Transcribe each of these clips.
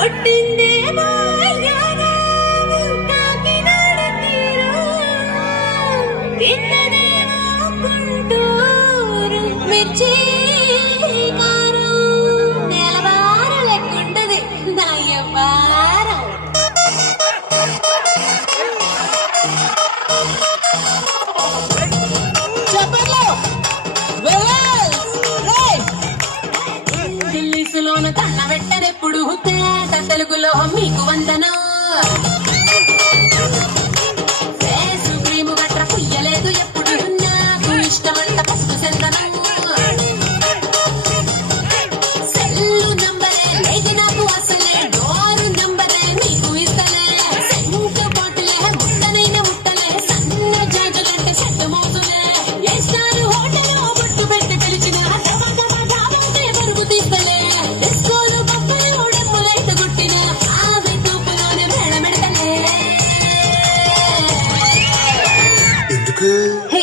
పుట్టిందేమో యోగము కాకినాడ తీరు, తిన్నదేమో గుంటూరు మిర్చి కారం. నెలవారం లెక్కుంటది నయ్యవారం. ఢిల్లీసులోన కన్న పెట్టనెప్పుడు తేట తెలుగులో మీకు వందనం. ఫేసు క్రీము గట్ర పుయ్యలేదు ఎప్పుడు, నాకు ఇష్టమంట పసుపు చందనం. సెల్లు నంబరే లేదు నాకు అసలే, డోరు నంబరే మీకు ఇస్తలే. సెంటు బాటిలే ముట్టనైన ముట్టలే, సన్న జాజులంటే చెట్టు మోసులే. ఎస్టారు హోటల్ బొట్టు పెట్టి పిలిచిన బరుగు తీస్తలే. డిస్కోలు పప్పులు డప్పులైతే గుట్టిన ఆమె తూపులోనే మేళమెడతలే.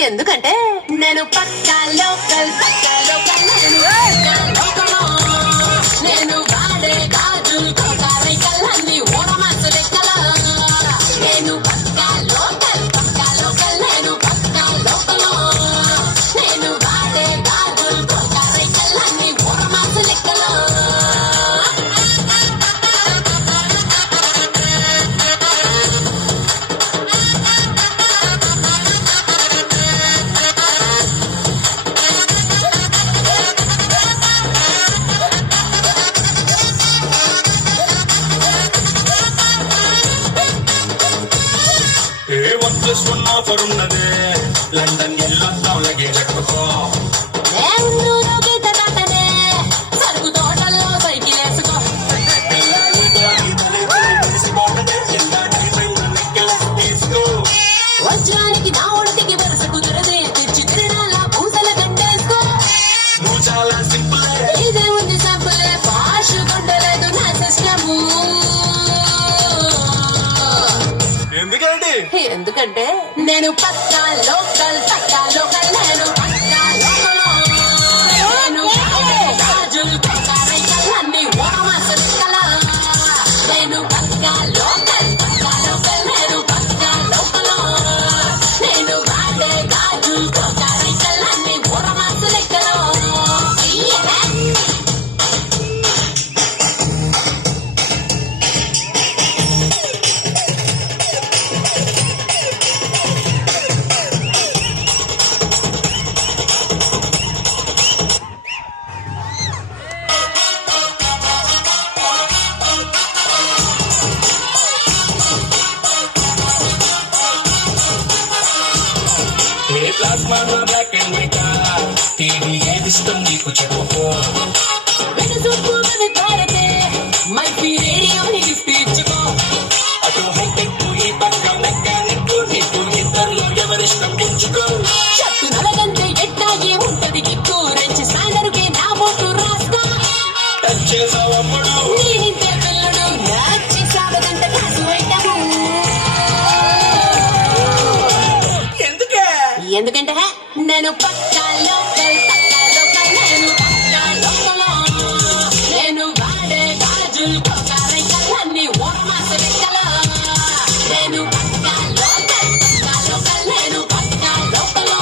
ఎందుకంటే నేను పక్కా లోకల్ నేను వాడే గాజులు కోకారైకల్లన్నీ ఓరమాసు లెక్కల. నేను పక్కా లోకల్ నేను పక్కా లోకల్. నేను వాడే గాజులు కోకారైకల్లన్నీ ఓరమాసు లెక్కల. ఆఫర్ ఉన్నదే, లండన్ వెళ్ళొద్దాం లగేజ్ ఎక్కుకో. సరుకు తోటల్లో సైకిల్ వేసుకో. వజ్రానికి నా ఒడికి వరుస కుదరదే, తెచ్చి తిరణాల పూసల గంటేసుకో. నువ్వు చాలా సింపుల్, ఇదే ఉంది సంపులే, పాషు కొండలేదు నా సిస్టము. ఎందుకంటే నేను పక్కా లోకల్ నేను పక్కా లోకల్. నేను గాజులు కోకారైకల్లన్నీ ఓరమాసు లెక్కల. నేను పక్కా లోకల్ నేను పక్కా లోకల్. నేను వాడే గాజులు కోకారైకల్లన్నీ ఓరమాసు లెక్కల. Plasma black and white, TV ఏది ఇష్టం నీకు చెప్పుకో. అటు హైటెక్ ఈ పక్క మెకానిక్, నీకు ఇద్దరులో ఎవరిష్టం ఎంచుకో. చెట్టు నలగంటే ఎట్టాగే ఉంటది గిక్కు, రంచి సాండరుకే నా బోటు రాస్తా. టచ్ చేసావప్పుడు నేనింతే పిల్లడు, నచ్చి సాగదంటే కాసు వైటము. ఎందుకంటే నేను పక్కా లోకల్ నేను పక్కా లోకల్. నేను వాడే గాజులు కోకారైకల్లన్నీ ఓరమాసు లెక్కల. నేను పక్కా లోకల్ నేను పక్కా లోకల్.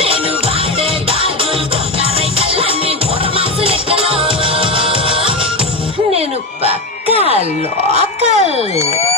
నేను వాడే గాజులు కోకారైకల్లన్నీ ఓరమాసు లెక్కల. నేను పక్కా లోకల్.